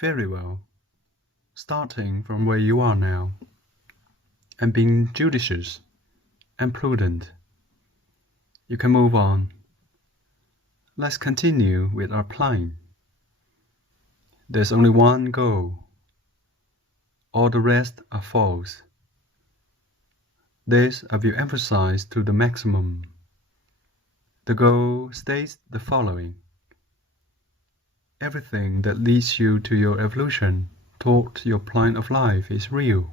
Very well. Starting from where you are now, and being judicious and prudent, you can move on. Let's continue with our plan. There's only one goal. All the rest are false. This I will emphasize to the maximum. The goal states the following. Everything that leads you to your evolution toward your plan of life is real.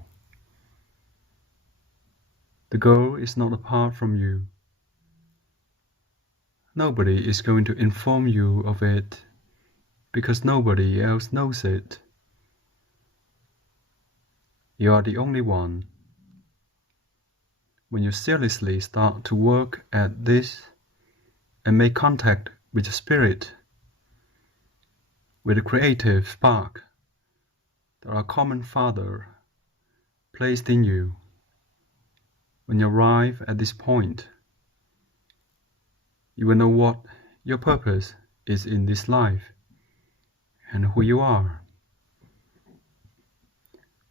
The goal is not apart from you. Nobody is going to inform you of it because nobody else knows it. You are the only one. When you seriously start to work at this and make contact with the spirit, with the creative spark that our common Father placed in you, when you arrive at this point, you will know what your purpose is in this life and who you are.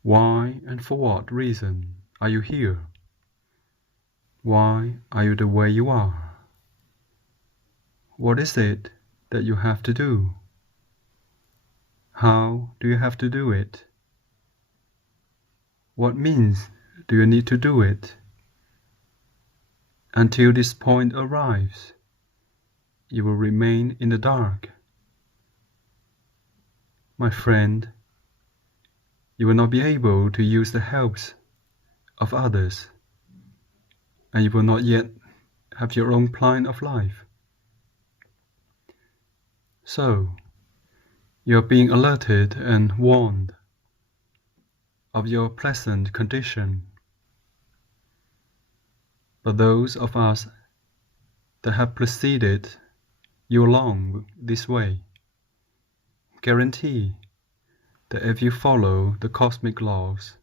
Why and for what reason are you here? Why are you the way you are? What is it that you have to do? How do you have to do it? What means do you need to do it? Until this point arrives, you will remain in the dark. My friend, you will not be able to use the helps of others, and you will not yet have your own plan of life. So, you are being alerted and warned of your present condition. But those of us that have preceded you along this way guarantee that if you follow the cosmic laws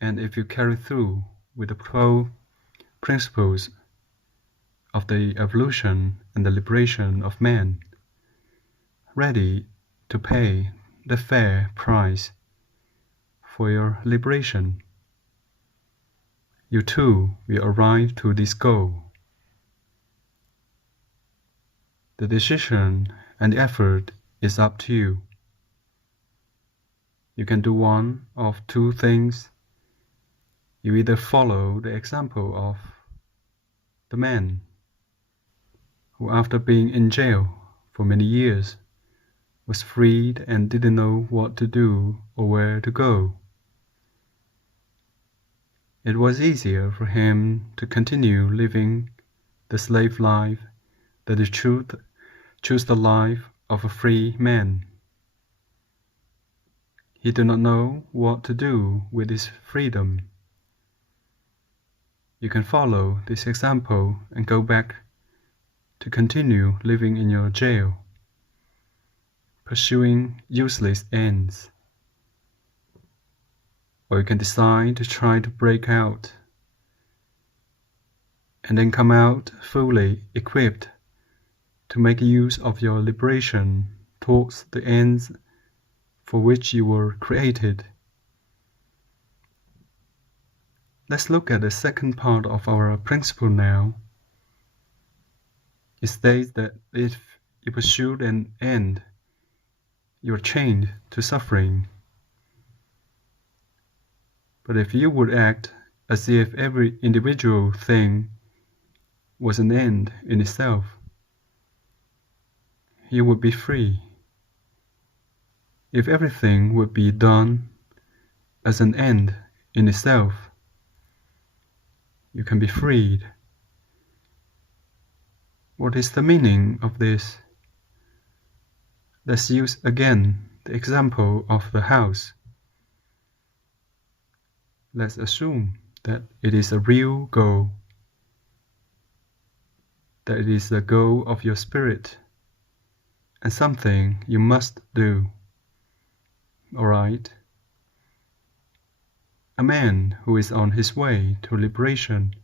and if you carry through with the principles of the evolution and the liberation of man, ready to pay the fair price for your liberation, you too will arrive to this goal. The decision and the effort is up to you. You can do one of two things. You either follow the example of the man who, after being in jail for many years, was freed and didn't know what to do or where to go. It was easier for him to continue living the slave life than to choose the life of a free man. He did not know what to do with his freedom. You can follow this example and go back to continue living in your jail, pursuing useless ends. Or you can decide to try to break out and then come out fully equipped to make use of your liberation towards the ends for which you were created. Let's look at the second part of our principle now. It states that if you pursue an end, you are chained to suffering. But if you would act as if every individual thing was an end in itself, you would be free. If everything would be done as an end in itself, you can be freed. What is the meaning of this? Let's use again the example of the house. Let's assume that it is a real goal, that it is the goal of your spirit, and something you must do. Alright? A man who is on his way to liberation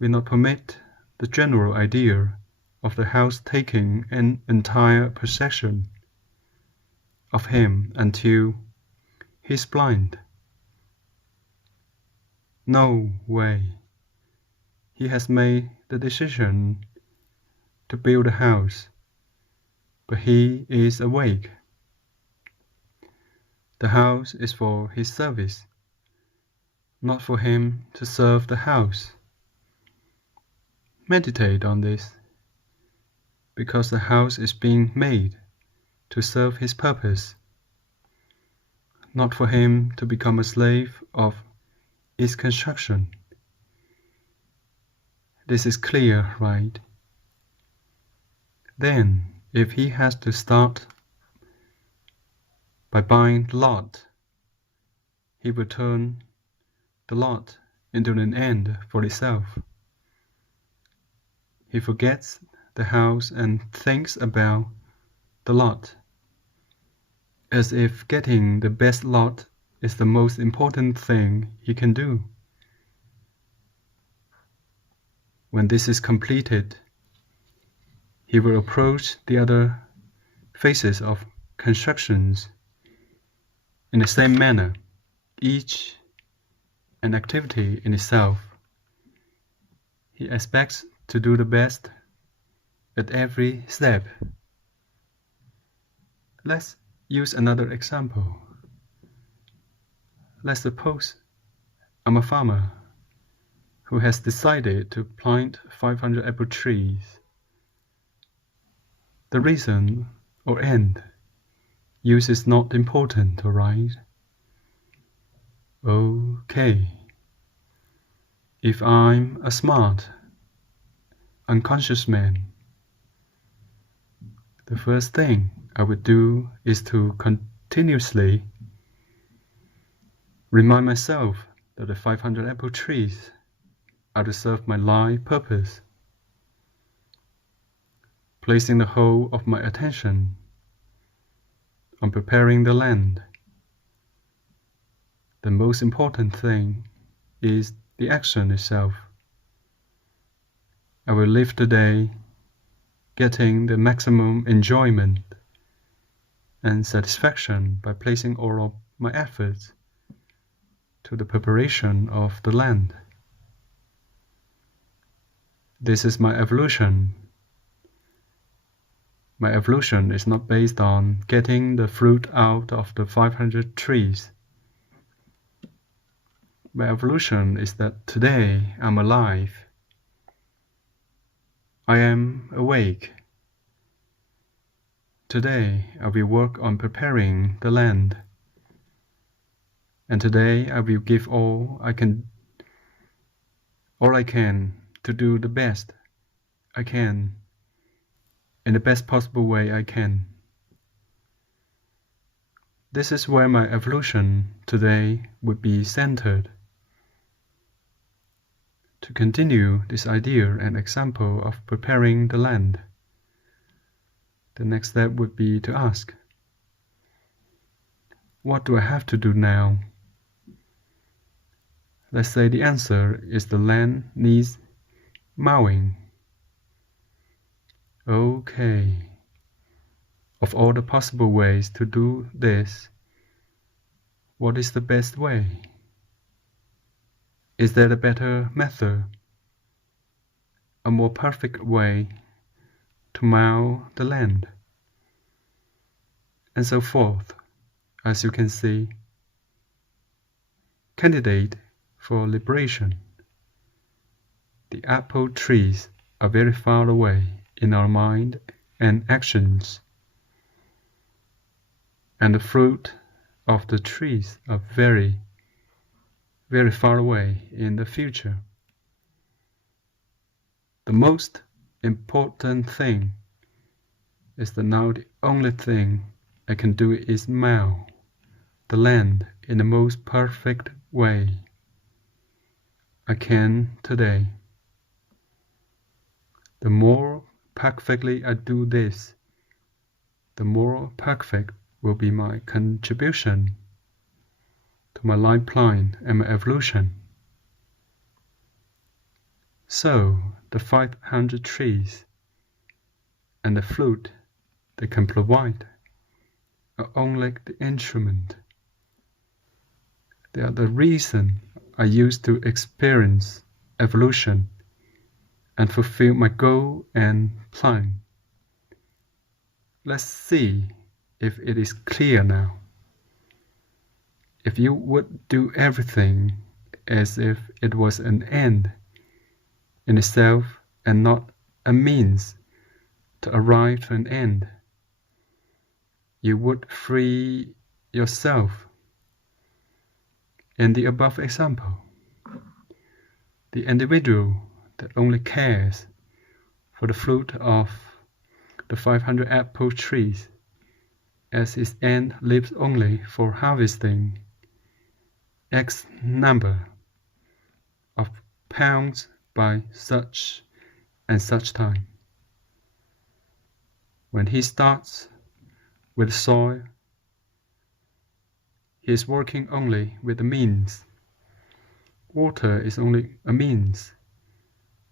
will not permit the general idea of the house taking an entire possession. of him until he's blind. No way. He has made the decision to build a house, but he is awake. The house is for his service, not for him to serve the house. Meditate on this, because the house is being made to serve his purpose, not for him to become a slave of its construction. This is clear, right? Then, if he has to start by buying the lot, he will turn the lot into an end for itself. He forgets the house and thinks about the lot, as if getting the best lot is the most important thing he can do. When this is completed, he will approach the other phases of constructions in the same manner, each an activity in itself. He expects to do the best at every step. Let's use another example. Let's suppose I'm a farmer who has decided to plant 500 apple trees. The reason or end use is not important, alright? Okay. If I'm a smart, unconscious man, the first thing I would do is to continuously remind myself that the 500 apple trees are to serve my life purpose, placing the whole of my attention on preparing the land. The most important thing is the action itself. I will live the day getting the maximum enjoyment and satisfaction by placing all of my efforts to the preparation of the land. This is my evolution. My evolution is not based on getting the fruit out of the 500 trees. My evolution is that today I'm alive. I am awake. Today I will work on preparing the land. And today I will give all I can to do the best I can in the best possible way I can. This is where my evolution today would be centered. To continue this idea and example of preparing the land, the next step would be to ask, what do I have to do now? Let's say the answer is the land needs mowing. Okay. Of all the possible ways to do this, what is the best way? Is there a better method, a more perfect way to mow the land? And so forth. As you can see, candidate for liberation. The apple trees are very far away in our mind and actions, and the fruit of the trees are very, very far away in the future. The most important thing is that now the only thing I can do is mow the land in the most perfect way I can today. The more perfectly I do this, the more perfect will be my contribution to my lifeline and my evolution. So, the 500 trees and the fruit they can provide are only the instrument. They are the reason I use to experience evolution and fulfill my goal and plan. Let's see if it is clear now. If you would do everything as if it was an end in itself and not a means to arrive to an end, you would free yourself. In the above example, the individual that only cares for the fruit of the 500 apple trees as his end lives only for harvesting X number of pounds by such and such time. When he starts with soil, he is working only with the means. Water is only a means.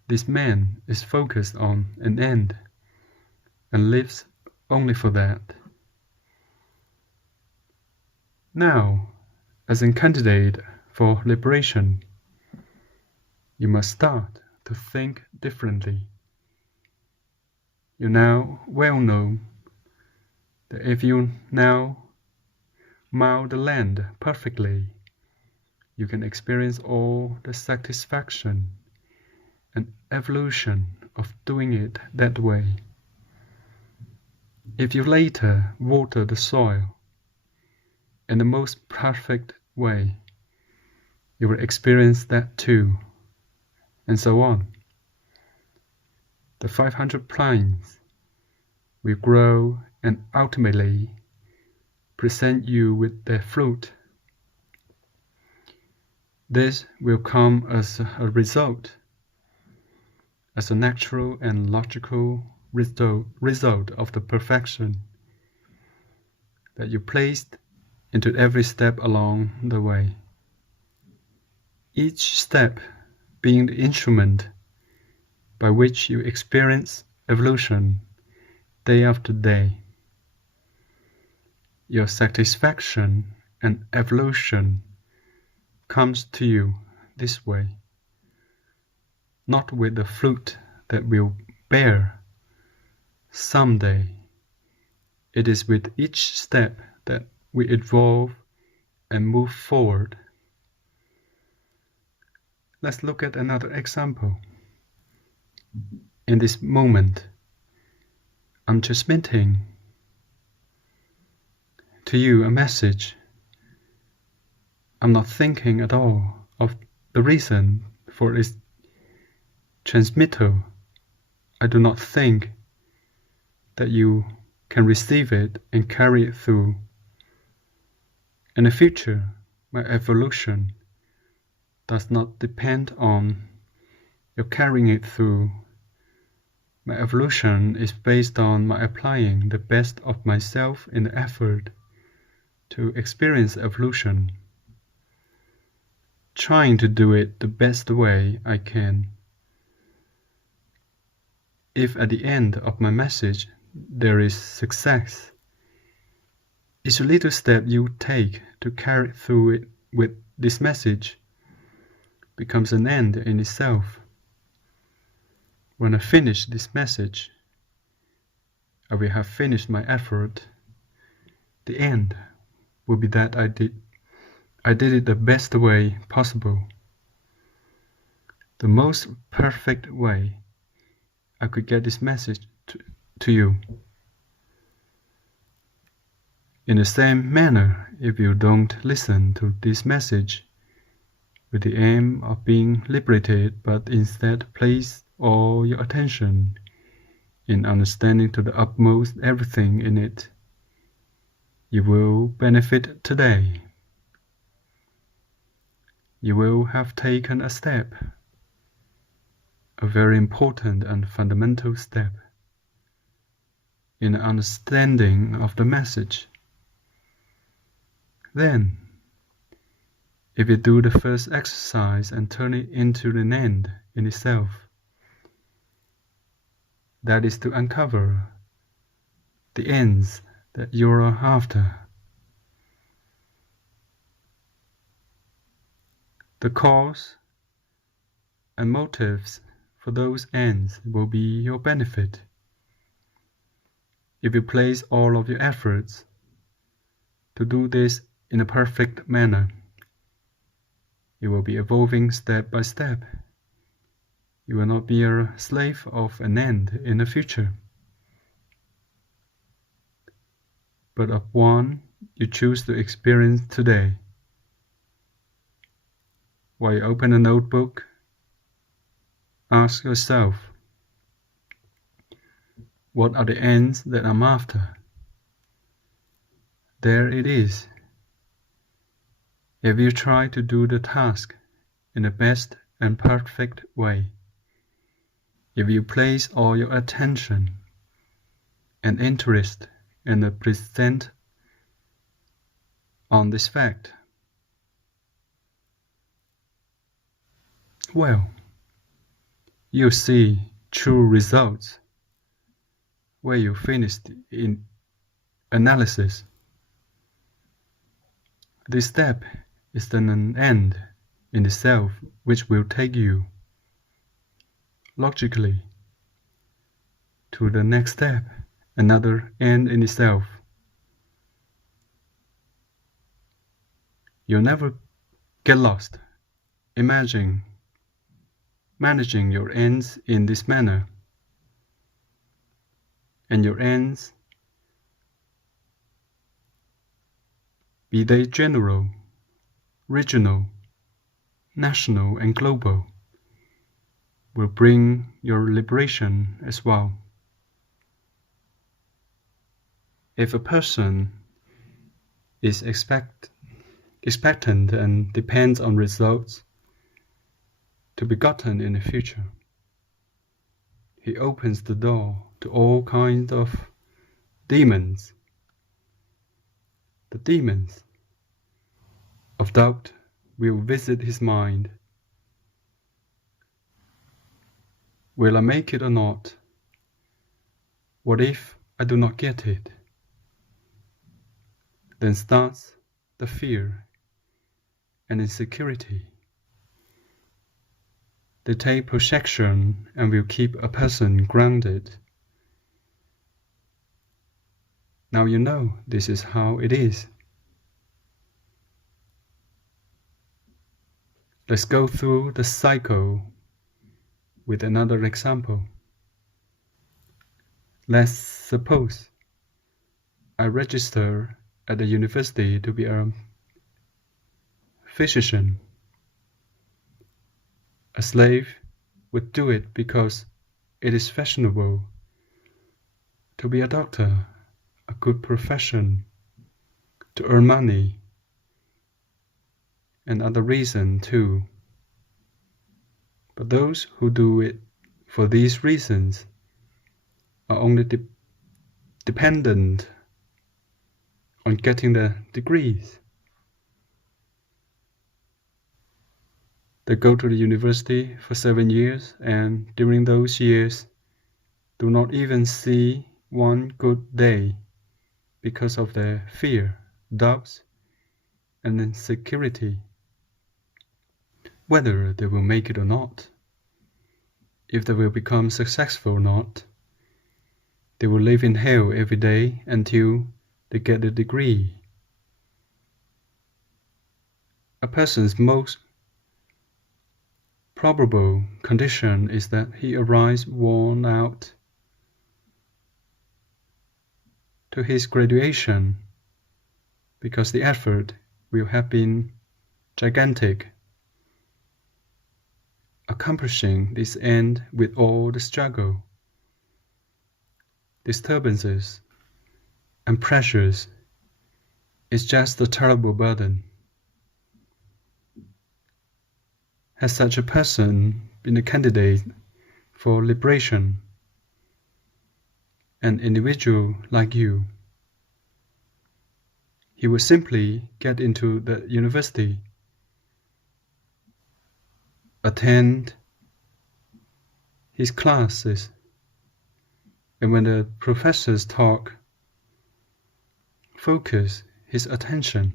This man is focused on an end and lives only for that. Now, as a candidate for liberation, you must start to think differently. You now well know that if you now mow the land perfectly, you can experience all the satisfaction and evolution of doing it that way. If you later water the soil in the most perfect way, you will experience that too, and so on. The 500 plants will grow and ultimately present you with their fruit. This will come as a result, as a natural and logical result of the perfection that you placed into every step along the way. Each step being the instrument by which you experience evolution day after day. Your satisfaction and evolution comes to you this way, not with the fruit that will bear someday. It is with each step that we evolve and move forward. Let's look at another example. In this moment, I'm transmitting to you a message. I'm not thinking at all of the reason for its transmittal. I do not think that you can receive it and carry it through. In the future, my evolution does not depend on your carrying it through. My evolution is based on my applying the best of myself in the effort to experience evolution, trying to do it the best way I can. If at the end of my message there is success, each little step you take to carry through it with this message becomes an end in itself. When I finish this message, I will have finished my effort. The end will be that I did it the best way possible, the most perfect way I could get this message to you. In the same manner, if you don't listen to this message with the aim of being liberated, but instead place all your attention in understanding to the utmost everything in it, you will benefit today. You will have taken a step, a very important and fundamental step, in the understanding of the message. Then, if you do the first exercise and turn it into an end in itself, that is to uncover the ends that you are after. The cause and motives for those ends will be your benefit. If you place all of your efforts to do this in a perfect manner, you will be evolving step by step. You will not be a slave of an end in the future, but of one you choose to experience today. While you open a notebook, ask yourself, what are the ends that I'm after? There it is. If you try to do the task in the best and perfect way, if you place all your attention and interest in the present on this fact, well, you see true results where you finished in analysis. This step is then an end in itself which will take you logically to the next step, another end in itself. You'll never get lost. Imagine managing your ends in this manner, and your ends, be they general, regional, national, and global, will bring your liberation as well. If a person is expectant and depends on results to be gotten in the future, he opens the door to all kinds of demons. The demons of doubt will visit his mind. Will I make it or not? What if I do not get it? Then starts the fear and insecurity. They take projection and will keep a person grounded. Now you know this is how it is. Let's go through the cycle with another example. Let's suppose I register at the university to be a physician. A slave would do it because it is fashionable to be a doctor, a good profession, to earn money, and other reasons too. But those who do it for these reasons are only dependent on getting the degrees. They go to the university for 7 years, and during those years do not even see one good day because of their fear, doubts, and insecurity, whether they will make it or not. If they will become successful or not, they will live in hell every day until they get the degree. A person's most probable condition is that he arrives worn out to his graduation because the effort will have been gigantic, accomplishing this end with all the struggle, disturbances, and pressures is just a terrible burden. Has such a person been a candidate for liberation? An individual like you, he will simply get into the university, attend his classes, and when the professors talk, focus his attention.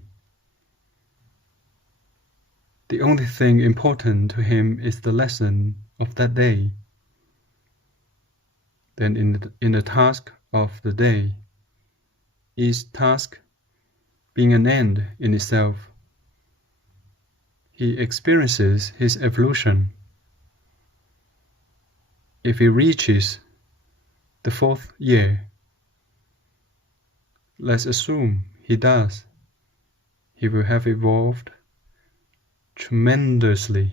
The only thing important to him is the lesson of that day. Then in the task of the day, each task being an end in itself, he experiences his evolution. If he reaches the 4th year, let's assume he does, he will have evolved tremendously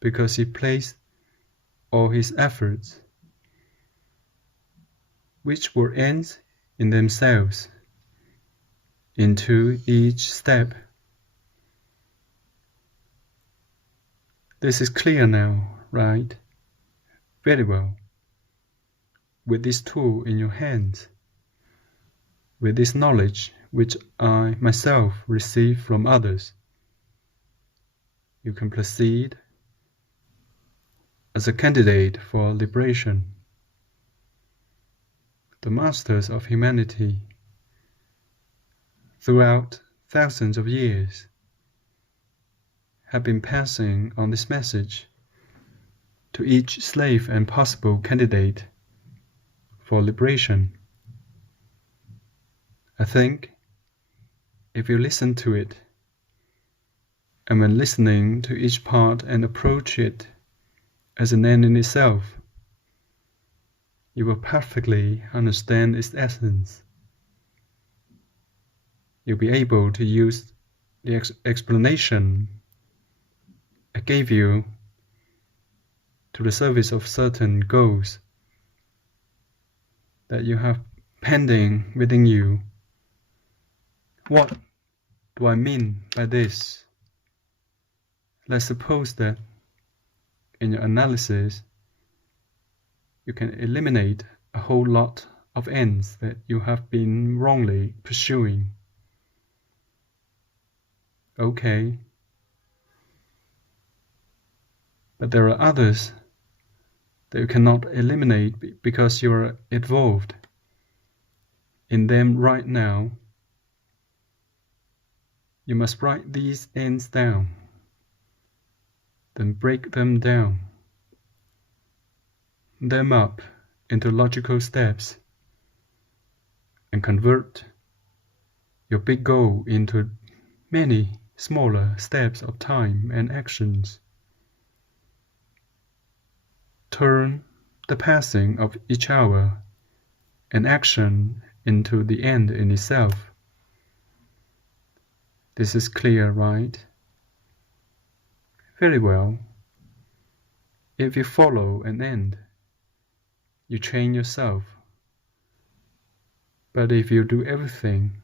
because he placed all his efforts, which were ends in themselves, into each step. This is clear now, right? Very well. With this tool in your hands, with this knowledge which I myself receive from others, you can proceed as a candidate for liberation. The masters of humanity, throughout thousands of years, have been passing on this message to each slave and possible candidate for liberation. I think if you listen to it, and when listening to each part and approach it as an end in itself, you will perfectly understand its essence. You'll be able to use the explanation I gave you to the service of certain goals that you have pending within you. What do I mean by this? Let's suppose that in your analysis, you can eliminate a whole lot of ends that you have been wrongly pursuing. Okay. But there are others that you cannot eliminate because you are involved in them right now. You must write these ends down, then break them down, them up into logical steps, and convert your big goal into many smaller steps of time and actions. Turn the passing of each hour and action into the end in itself. This is clear, right? Very well. If you follow an end, you train yourself. But if you do everything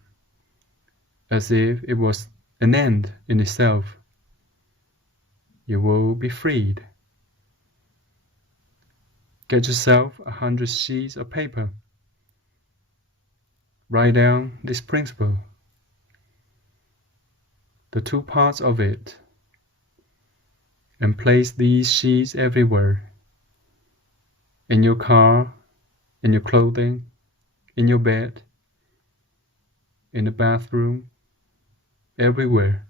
as if it was an end in itself, you will be freed. Get yourself 100 sheets of paper. Write down this principle, the two parts of it, and place these sheets everywhere. In your car, in your clothing, in your bed, in the bathroom, everywhere.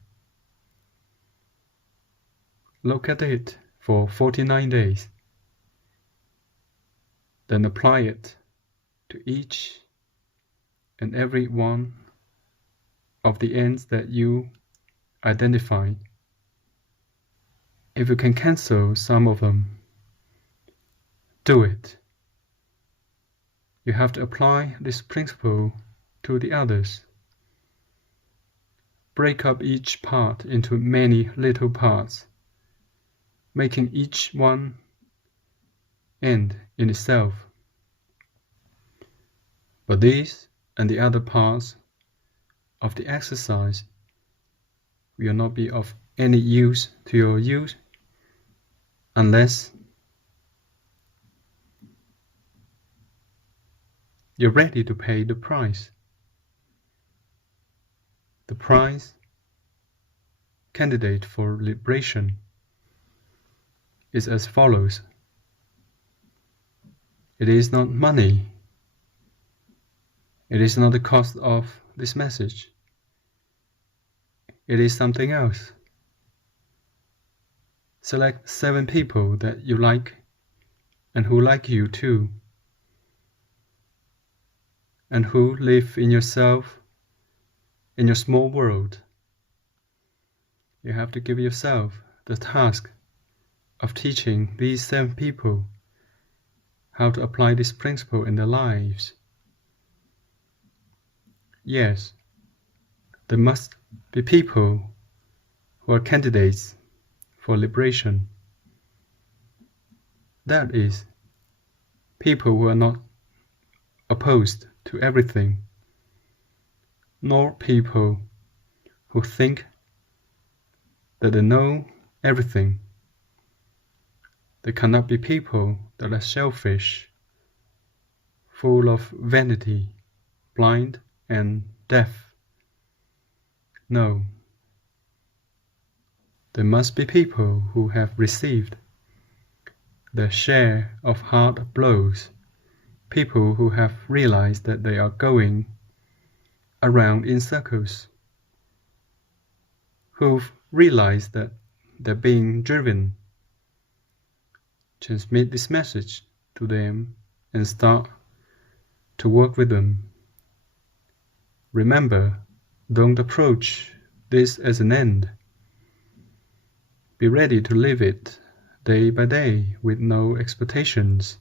Look at it for 49 days. Then apply it to each and every one of the ends that you identified. If you can cancel some of them, do it. You have to apply this principle to the others. Break up each part into many little parts, making each one end in itself. But these and the other parts of the exercise will not be of any use to your use unless you're ready to pay the price. The price candidate for liberation is as follows. It is not money. It is not the cost of this message. It is something else. Select 7 people that you like and who like you too, and who live in yourself, in your small world. You have to give yourself the task of teaching these 7 people how to apply this principle in their lives. Yes, there must be people who are candidates for liberation. That is, people who are not opposed to everything, nor people who think that they know everything. They cannot be people that are selfish, full of vanity, blind and deaf. No. There must be people who have received their share of hard blows, people who have realized that they are going around in circles, who've realized that they're being driven. Transmit this message to them and start to work with them. Remember, don't approach this as an end. Be ready to live it day by day with no expectations.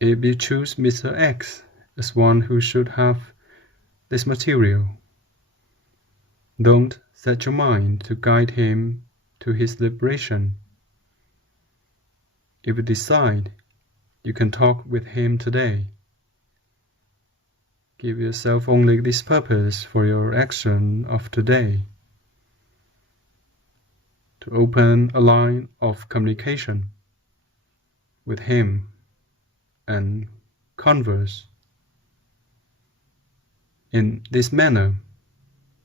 If you choose Mr. X as one who should have this material, don't set your mind to guide him to his liberation. If you decide you can talk with him today, give yourself only this purpose for your action of today: to open a line of communication with him and converse. In this manner,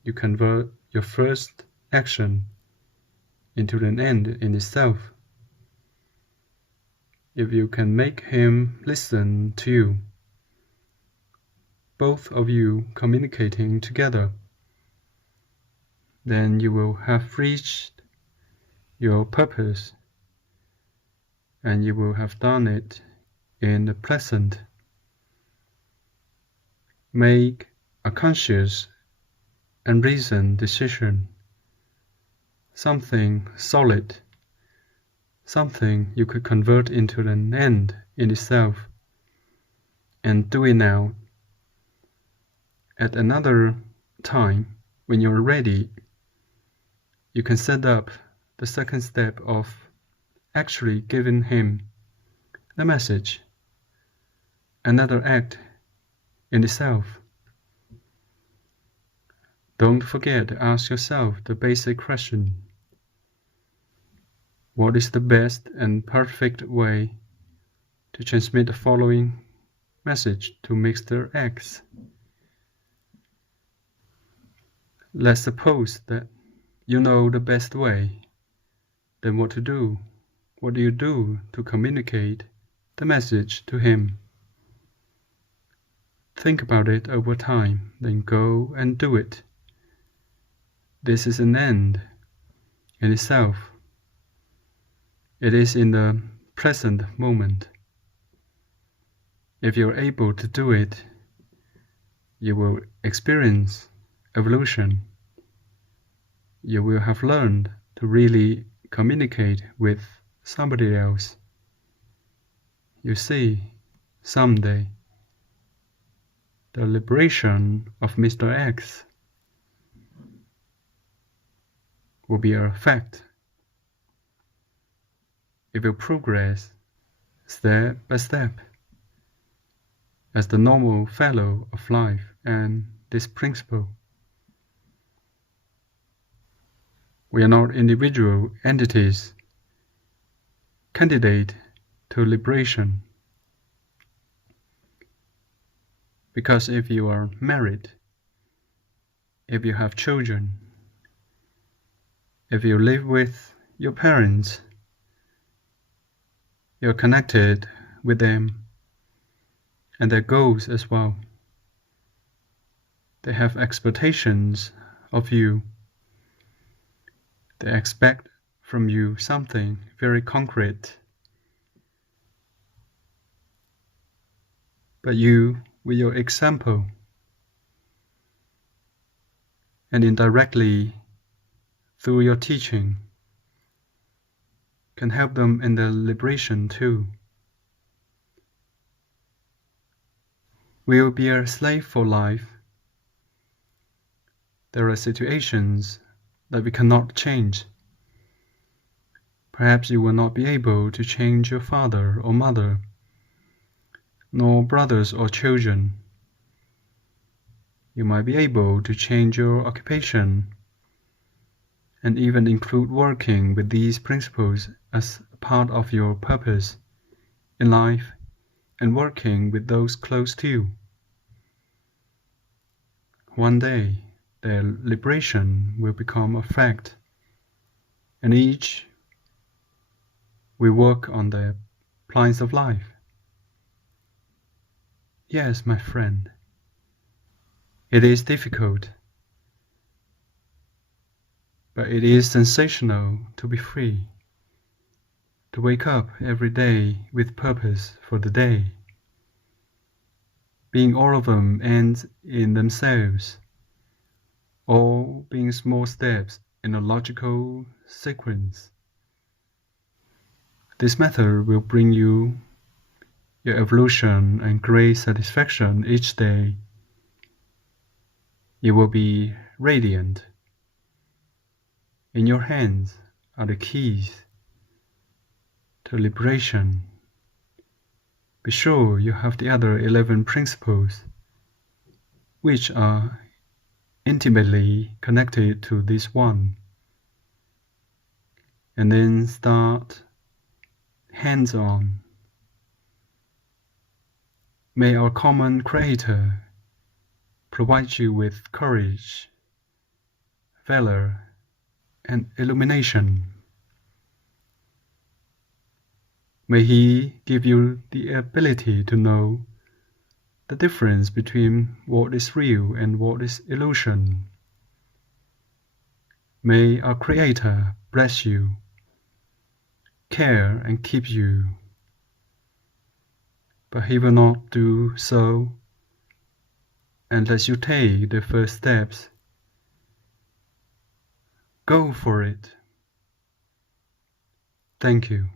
you convert your first action into an end in itself. If you can make him listen to you, both of you communicating together, then you will have reached your purpose, and you will have done it in the present. Make a conscious and reasoned decision, something solid, something you could convert into an end in itself, and do it now. At another time, when you're ready, you can set up the second step of actually giving him the message, another act in itself. Don't forget to ask yourself the basic question: what is the best and perfect way to transmit the following message to Mr. X? Let's suppose that you know the best way. Then what to do? What do you do to communicate the message to him? Think about it over time, then go and do it. This is an end in itself. It is in the present moment. If you're able to do it, you will experience evolution. You will have learned to really communicate with somebody else. You see, someday, the liberation of Mr. X will be a fact. It will progress step by step as the normal fellow of life and this principle. We are not individual entities, candidate to liberation. Because if you are married, if you have children, if you live with your parents, you're connected with them and their goals as well. They have expectations of you. They expect from you something very concrete. But you, with your example, and indirectly through your teaching, can help them in their liberation too. We will be a slave for life. There are situations that we cannot change. Perhaps you will not be able to change your father or mother, nor brothers or children. You might be able to change your occupation, and even include working with these principles as part of your purpose in life and working with those close to you. One day, their liberation will become a fact, and each will work on their plans of life. Yes, my friend, it is difficult, but it is sensational to be free, to wake up every day with purpose for the day, being all of them ends in themselves, all being small steps in a logical sequence. This method will bring you your evolution and great satisfaction each day. You will be radiant. In your hands are the keys to liberation. Be sure you have the other 11 principles, which are intimately connected to this one. And then start hands-on. May our common Creator provide you with courage, valor, and illumination. May He give you the ability to know the difference between what is real and what is illusion. May our Creator bless you, care and keep you. But He will not do so unless you take the first steps. Go for it. Thank you.